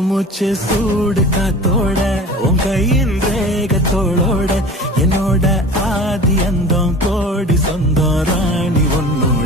மூச்சு சூடு காத்தோட உன் கையின் ரேகத்தோளோட என்னோட ஆதி அந்தம் கோடி சொந்தம் ராணி ஒன்னும்